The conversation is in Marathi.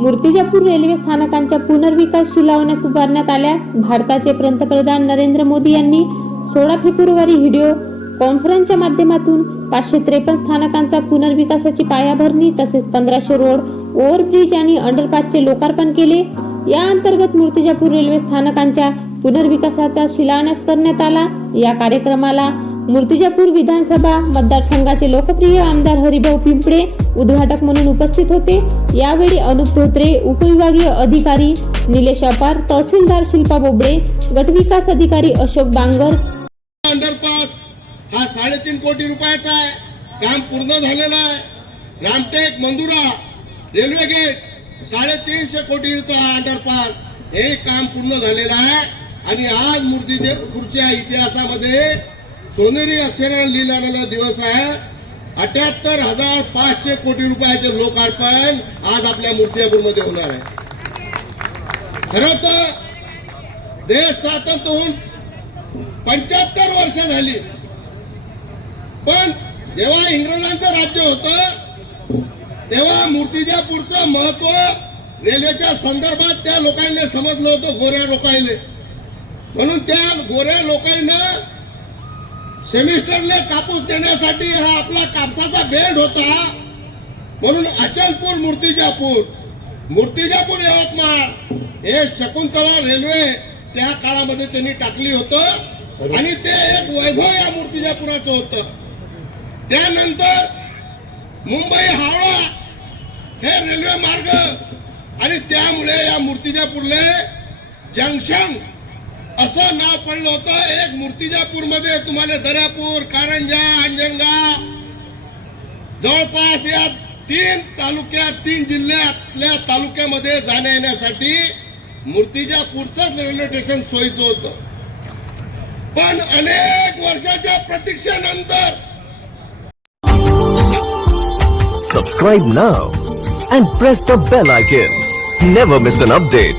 मूर्तिजापूर रेल्वे स्थानकांच्या पुनर्विकास शिलावण्यास उभारण्यात आल्या. भारताचे पंतप्रधान नरेंद्र मोदी यांनी सोळा फेब्रुवारी व्हिडिओ कॉन्फरन्सच्या माध्यमातून पाचशे त्रेपन्न स्थानकांचा पुनर्विकासाची पायाभरणी तसेच पंधराशे रोड ओव्हरब्रिज आणि अंडरपासचे लोकार्पण केले. या अंतर्गत मूर्तिजापूर रेल्वे स्थानकांच्या पुनर्विकासाचा शिलान्यास करण्यात आला. या कार्यक्रमाला मूर्तिजापूर विधानसभा मतदारसंघाचे लोकप्रिय आमदार हरिभाऊ पिंपळे उद्घाटक म्हणून उपस्थित होते. यावेळी अनुप धोत्रे उपविभागीय अधिकारी निलेश अपार तहसीलदार शिल्पा बोबडे गटविकास अधिकारी अशोक बांगर. अंडरपास हा साडेतीन कोटी रुपयाचा आहे. काम पूर्ण झालेलं आहे. रामटेक मंदुरा रेल्वे गेट साडेतीनशे कोटीचा हा अंडरपास. हे काम पूर्ण झालेलं आहे. आणि आज मूर्तीपूरच्या इतिहासामध्ये सोनेरी अक्षराने लिहिलेला दिवस आहे. अठ्याहत्तर हजार पाचशे कोटी रुपयाचे लोकार्पण आज आपल्या मूर्तिजापूरमध्ये होणार आहे. खर तर देश स्वातंत्र्य होऊन पंच्याहत्तर वर्ष झाली. पण जेव्हा इंग्रजांचं राज्य होतं तेव्हा मूर्तिजापूरचं महत्त्व रेल्वेच्या संदर्भात त्या लोकांना समजलं होतं गोऱ्या लोकांना. म्हणून त्या गोऱ्या लोकांना सेमिस्टरले कापूस देण्यासाठी हा आपला कापसाचा बेल्ट होता. म्हणून अचलपूर मूर्तिजापूर. मूर्तिजापूर यवतमाळ हे शकुंतला रेल्वे त्या काळामध्ये त्यांनी टाकली होतं. आणि ते एक वैभव या मूर्तिजापुराचं होतं. त्यानंतर मुंबई हावडा हे रेल्वे मार्ग. आणि त्यामुळे या मूर्तिजापूरले जंक्शन असं नाव पडलं होतं एक मूर्तिजापूरमध्ये तुम्हाला दर्यापूर कारंजा अंजनगाव. जवळपास या तीन तालुक्यात तीन जिल्ह्यातल्या तालुक्यामध्ये जाण्या येण्यासाठी मूर्तिजापूरचंच रेल्वे स्टेशन सोयीचं होतं. पण अनेक वर्षाच्या प्रतीक्षेनंतर सबस्क्राईब ना and press the bell icon never miss an update